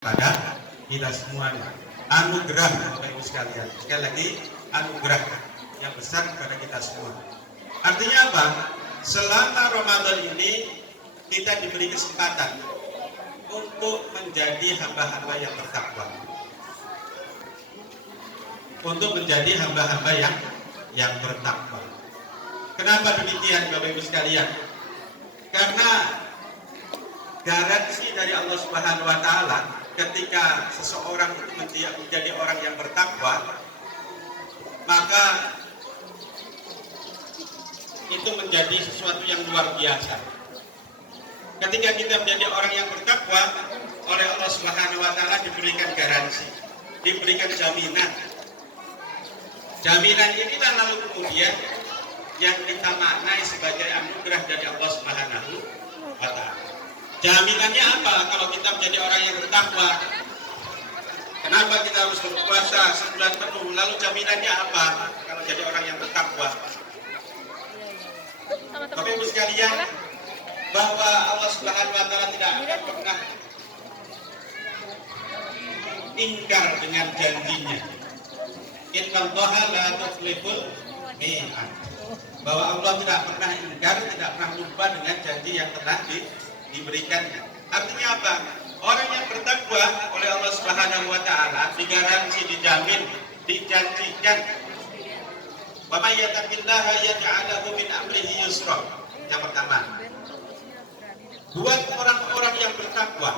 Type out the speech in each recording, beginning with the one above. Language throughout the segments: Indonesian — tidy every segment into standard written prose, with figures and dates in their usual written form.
pada kita semuanya. Anugerah Bapak Ibu sekalian. Sekali lagi, anugerah yang besar kepada kita semua. Artinya apa? Selama Ramadan ini kita diberi kesempatan untuk menjadi hamba-hamba yang bertakwa. Untuk menjadi hamba-hamba yang bertakwa. Kenapa demikian Bapak Ibu sekalian? Karena garansi dari Allah Subhanahu wa taala ketika seseorang itu menjadi orang yang bertakwa, maka itu menjadi sesuatu yang luar biasa. Ketika kita menjadi orang yang bertakwa, oleh Allah Subhanahu wa taala diberikan garansi, diberikan jaminan. Jaminan inilah lalu kemudian yang kita maknai sebagai anugerah dari Allah Subhanahu wa taala. Jaminannya apa kalau kita menjadi orang yang bertakwa? Kenapa kita harus berpuasa sebulan penuh? Lalu jaminannya apa kalau jadi orang yang bertakwa? Bapak Ibu sekalian, bahwa Allah Subhanahu wa taala tidak akan pernah ingkar dengan janjinya. Innallaha la tukhliful mi'ad. Bahwa Allah tidak pernah ingkar, tidak pernah lupa dengan janji yang telah diberikannya. Artinya apa? Orang yang bertakwa oleh Allah Subhanahu wa taala digaransi, dijamin, dijanjikan. Wa may yattaqillaha yaj'al lahu min amrihi yusra. Yang pertama, buat orang-orang yang bertakwa,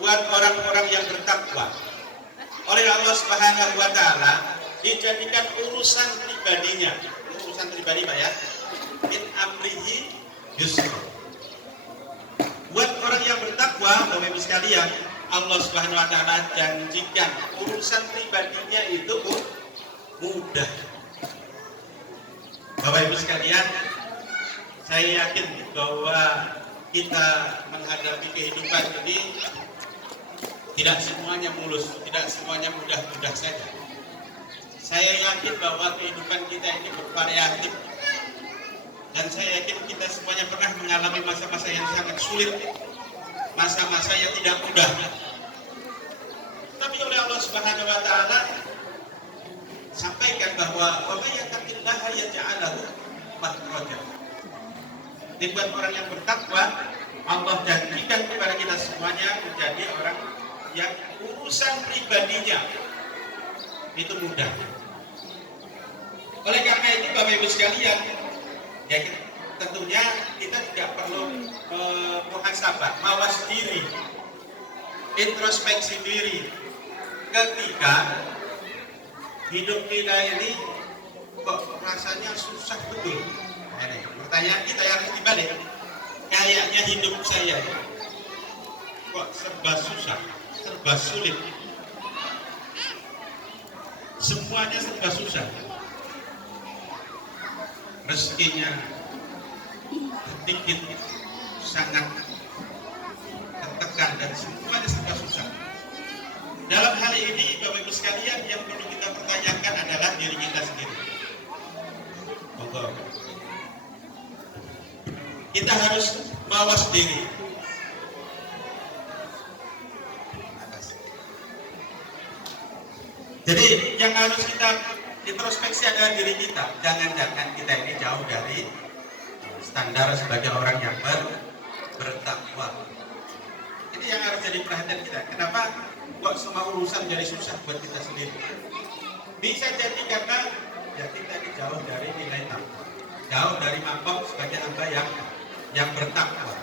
buat orang-orang yang bertakwa oleh Allah Subhanahu wa taala dijadikan urusan pribadinya. Urusan pribadi Pak ya. Min amrihi yusra. Buat orang yang bertakwa, Bapak Ibu sekalian, Allah Subhanahu wa taala janjikan urusan pribadinya itu mudah. Bapak Ibu sekalian, saya yakin bahwa kita menghadapi kehidupan ini tidak semuanya mulus, tidak semuanya mudah-mudah saja. Saya yakin bahwa kehidupan kita ini bervariatif. Dan saya yakin kita semuanya pernah mengalami masa-masa yang sangat sulit, masa-masa yang tidak mudah. Tapi oleh Allah Subhanahu wa taala sampaikan bahwa wa may yattaqillaha yaj'al lahu makhraja. Dibuat orang yang bertakwa, Allah janjikan kepada kita semuanya menjadi orang yang urusan pribadinya itu mudah. Oleh karena itu Bapak Ibu sekalian, ya tentunya kita tidak perlu muhasabah, mawas diri, introspeksi diri ketika hidup kita ini kok rasanya susah betul. Ini pertanyaan kita yang harus dibalik. Kayaknya hidup saya kok serba susah, serba sulit, semuanya serba susah. Rezekinya sedikit, sangat tertekan dan semuanya serba susah. Dalam hal ini Bapak Ibu sekalian, yang perlu kita pertanyakan adalah diri kita sendiri. Monggo. Kita harus mawas diri. Jadi yang harus kita introspeksi adalah diri kita. Jangan-jangan kita ini jauh dari standar sebagai orang yang bertakwa. Ini yang harus jadi perhatian kita. Kenapa kok semua urusan jadi susah buat kita sendiri? Bisa jadi karena ya kita ini jauh dari nilai takwa, jauh dari maqam sebagai hamba yang bertakwa.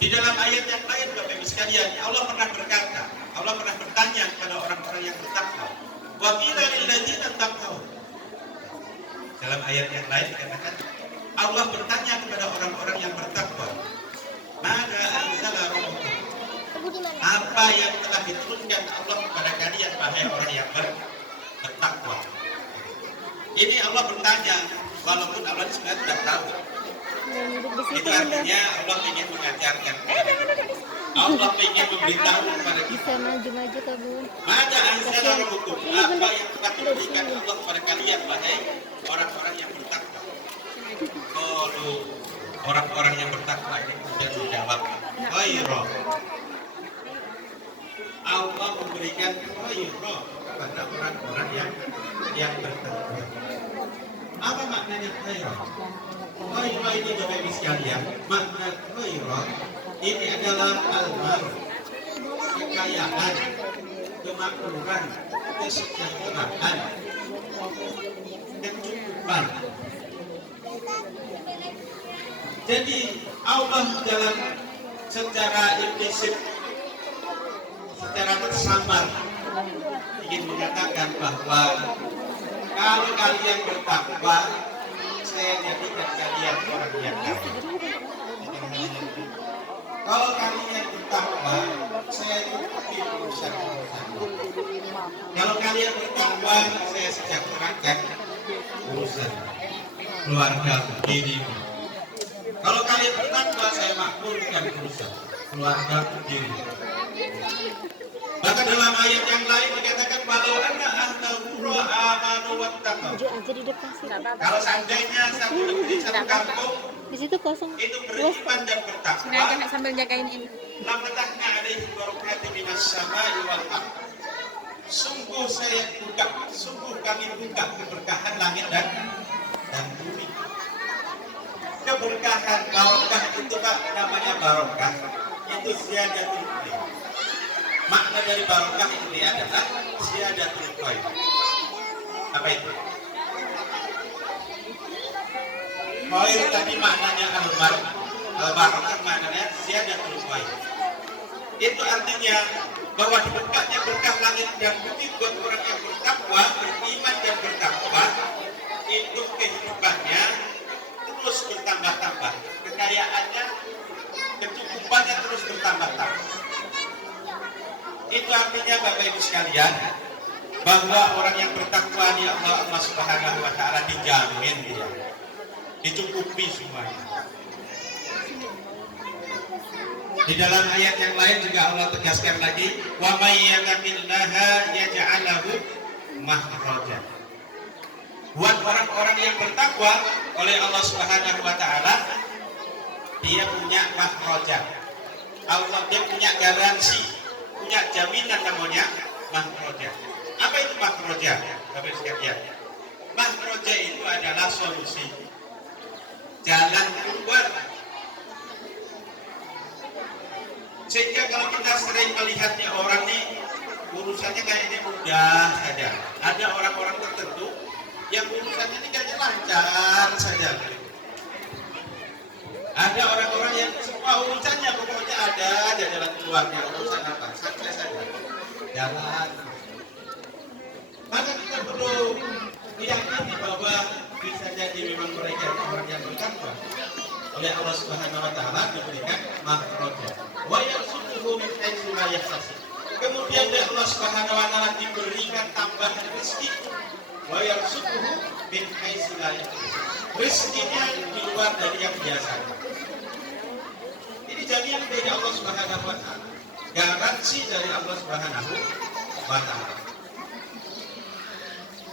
Di dalam ayat yang lain Bapak Ibu sekalian, Allah pernah berkata, Allah pernah bertanya kepada orang-orang yang bertakwa. Wa qila lil ladzina taqaw. Dalam ayat yang lain dikatakan, Allah bertanya kepada orang-orang yang bertakwa, "Maka anzala rabbukum?" Apa yang telah diturunkan Allah kepada kalian wahai orang yang bertakwa? Ini Allah bertanya, walaupun Allah sebenarnya tidak tahu. Itu artinya Allah ingin mengajarkan. Allah ingin memberitahu kepada kita. Bisa maju-maju ke Bun. Maka anzala rabbukum, apa yang telah diberikan Allah kepada kalian wahai orang-orang yang bertakwa? Kalau orang-orang yang bertakwa ini kemudian menjawab, khairah. Allah memberikan khairah kepada orang-orang yang bertakwa. Apa maknanya khairah? Khairah ini Bapak Ibu sekalian, makna khairah ini adalah al-mal, kekayaan, kemakmuran, kesejahteraan, kecukupan. Jadi Allah dalam secara implisit, secara tersamar ingin mengatakan bahwa kalau kalian bertakwa, saya jadikan kalian orang yang kaya. Kalau kalian bertakwa, saya tutupi urusan-urusan. Kalau kalian bertakwa, saya sejahterakan urusan keluarga dirimu. Kalau kalian bertakwa, saya makmurkan urusan keluarga diri. Maka dalam ayat yang lain dikatakan walau anna ahlal qura amanu wattaqau. Kalau seandainya satu negeri, satu kampung di situ kosong itu beriman dan bertakwa, sambil jagain ini. lamatahna alaihi barakati minas samai wal ardh. Sungguh saya buka, sungguh kami buka keberkahan langit dan bumi. Keberkahan barokah itu Pak, namanya barokah. Itu ziyadatul khair. Makna dari barokah ini adalah ziyadatul khair. Apa itu? Khair tadi maknanya al-barokah maknanya ziyadatul khair. Itu artinya bahwa dibukanya berkah langit dan bumi buat orang yang bertakwa, beriman dan bertakwa, itu kehidupannya terus bertambah-tambah, kekayaannya, kecukupannya terus bertambah-tambah. Itu artinya Bapak Ibu sekalian, bahwa orang yang bertakwa di Allah Subhanahu wa taala dijamin dia, dicukupi semuanya. Di dalam ayat yang lain juga Allah tegaskan lagi, wa may yattaqillaha yaj'al lahu makhraja. Buat orang-orang yang bertakwa oleh Allah Subhanahu wa taala, dia punya makhraja. Allah dia punya garansi, punya jaminan namanya makhraja. Apa itu makhraja? Bapak sekalian, makhraja itu adalah solusi, jalan keluar. Sehingga kalau kita sering melihatnya orang nih urusannya kayaknya mudah saja. Ada orang-orang tertentu yang urusannya ini kayaknya lancar saja. Ada orang-orang yang semua urusannya pokoknya ada aja jalan keluarnya. Urusan apa? Santai saja. Jalan. Maka kita perlu meyakini bahwa bisa jadi memang mereka orang yang bertakwa oleh Allah Subhanahu wa taala diberikan makhraja. Wa yarzuquhu min haitsu la yahtasib. Kemudian dari Allah Subhanahu wa taala diberikan tambahan rezeki. Wa yarzuquhu min haitsu la yahtasib. Rezekinya di luar dari yang biasanya. Ini jaminan dari Allah Subhanahu wa taala. Garansi dari Allah Subhanahu wa taala.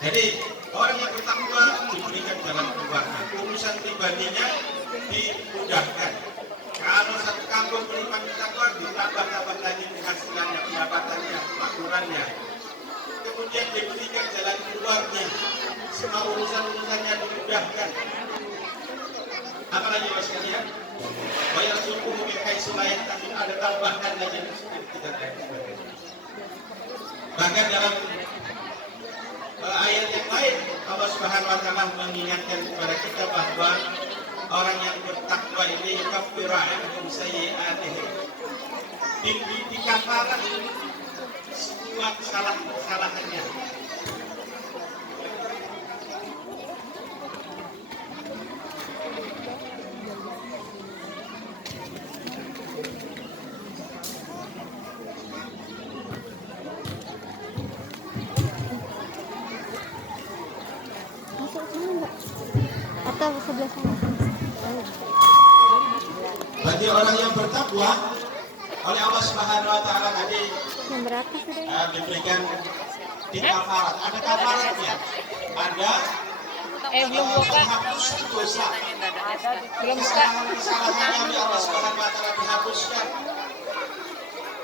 Jadi orang yang bertakwa diberikan jalan keluar, urusan pribadinya dimudahkan. Kalau satu kampung beriman bertakwa, ditambah-tambah lagi penghasilannya, pendapatannya, makmurannya. Kemudian diberikan jalan keluarnya, semua urusan-urusannya dimudahkan. Apalagi mas sekalian, bayar suku min haitsu la yahtasib, ada tambahan lagi kita bahkan dalam ayat yang lain Allah Subhanahu wa taala mengingatkan kepada kita bahwa orang yang bertakwa ini yukaffiru anhum sayyi'atihim, di kafaran semua kesalahannya. Atau sebelah sana. Bagi orang yang bertakwa oleh Allah Subhanahu wa taala tadi Yang berapa sudah? diberikan di kafarat. Ada kafaratnya. Ada Belum buka. menghapus dosa. Belum buka. Kesalahan-kesalahannya di Allah Subhanahu wa taala dihapuskan.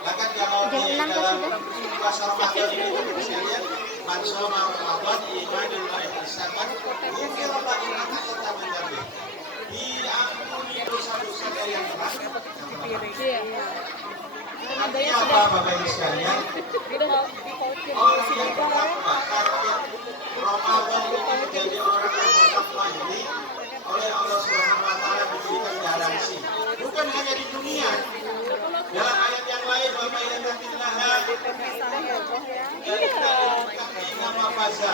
Bahkan kalau di Jam 6 kah dalam sudah? puasa Ramadan ini sekalian, man shoma Ramadan imanan wa ihtisaban, ghufira lahu ma taqaddama min dhanbi. Diampuni dosa-dosa dari yang telah. Iya. Artinya apa Bapak Ibu sekalian? Orang yang bertakwa, target Ramadan itu menjadi orang yang bertakwa ini oleh Allah Subhanahu wa taala diberikan garansi. Bukan hanya di dunia. Dalam ayat yang lain Bapak Ibu Naha nama faza.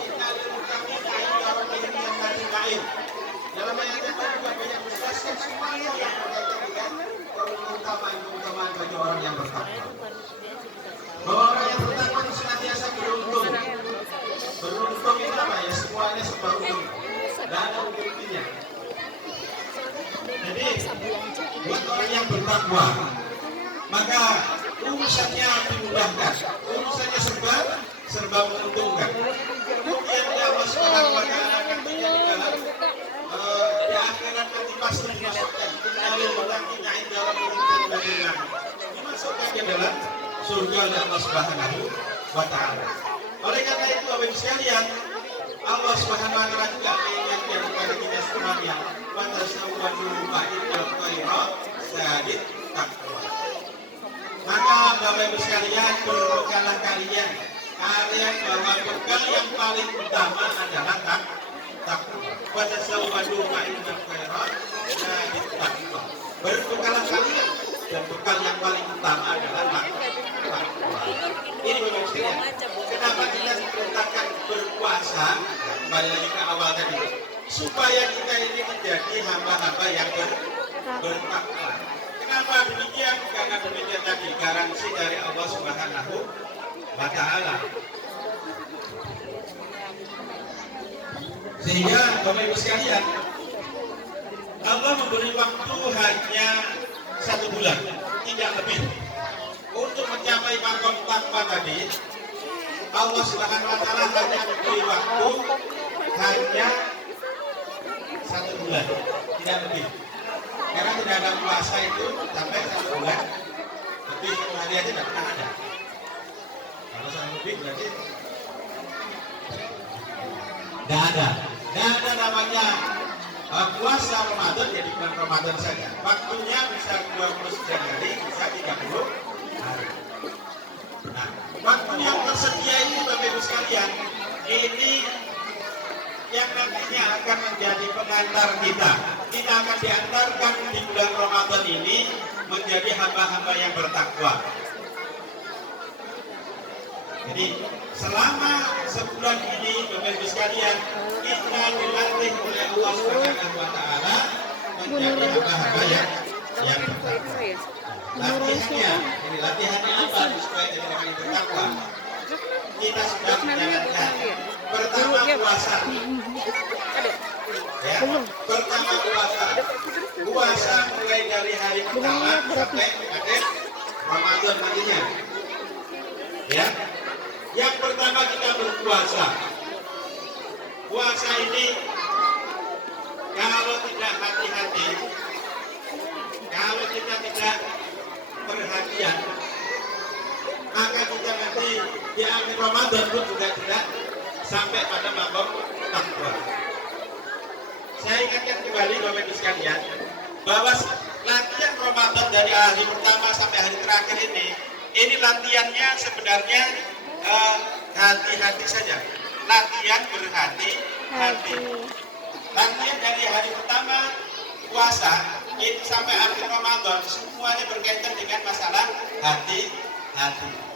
Inna lil muttaqina 'inda rabbihim jannatin na'im. Dalam ayat yang lain juga banyak menjelaskan semuanya yang berkaitan dengan keutamaan bagi orang yang bertakwa. Bahwa orang yang bertakwa itu senantiasa beruntung. Beruntung itu apa ya? Semuanya seberuntung. Dan ada untungnya. Jadi buat orang yang bertakwa, maka urusannya dimudahkan, urusannya serba menguntungkan. Kemudian Allah Subhanahu wa taala katanya di dalam di akhirat nanti pasti dimasukkan innalil muttaqina 'inda rabbihim jannatin na'im. Dimasukkan ke dalam surga oleh Allah Subhanahu wa taala. Oleh karena itu Bapak Ibu sekalian, Allah Subhanahu wa taala juga mengingatkan kepada kita semuanya, wa tasawwadu fa innal khairat sadid taqwa. Maka Bapak Ibu sekalian, berbekallah kalian bahwa bekal yang paling utama adalah takwa. Wa tasawwadu fa innal khairat sadid taqwa. Berbekallah kalian dan bekal yang paling utama adalah takwa. Ini Bapak Ibu sekalian, kenapa kita diperintahkan berpuasa? Kembali lagi ke awal tadi, supaya kita ini menjadi hamba-hamba yang bertakwa. Kenapa demikian? Karena demikian tadi garansi dari Allah Subhanahu wa taala. Sehingga Bapak Ibu sekalian, Allah memberi waktu hanya 1 bulan, tidak lebih, untuk mencapai makom takwa tadi. Allah Subhanahu wa taala hanya memberi waktu hanya 1 bulan, tidak lebih. Karena tidak ada puasa itu sampai 1 bulan lebih, 1 hari aja tidak pernah ada. Kalau 1 lebih berarti tidak ada namanya puasa Ramadan jadi bulan Ramadan saja. Waktunya bisa 29 hari, bisa 30 hari. Nah, waktu yang tersedia ini Bapak Ibu sekalian, ini yang nantinya akan menjadi pengantar kita. Kita akan diantarkan di bulan Ramadan ini menjadi hamba-hamba yang bertakwa. Jadi selama sebulan ini Bapak Ibu sekalian, kita dilatih oleh Allah Subhanahu wa taala menjadi hamba-hamba yang bertakwa. Latihannya apa supaya jadi orang yang bertakwa? Kita sudah menjalankan. Pertama puasa. Ya, pertama puasa. Puasa mulai dari hari pertama sampai akhir Ramadan nantinya. Ya. Yang pertama kita berpuasa. Puasa ini kalau tidak hati-hati, kalau kita tidak perhatian, maka kita nanti di akhir Ramadan pun juga tidak sampai pada makom takwa. Saya ingatkan kembali Bapak Ibu sekalian, bahwa latihan Ramadan dari hari pertama sampai hari terakhir ini latihannya sebenarnya hati-hati saja. Latihan berhati-hati. Latihan dari hari pertama puasa ini sampai akhir Ramadan semuanya berkaitan dengan masalah hati-hati.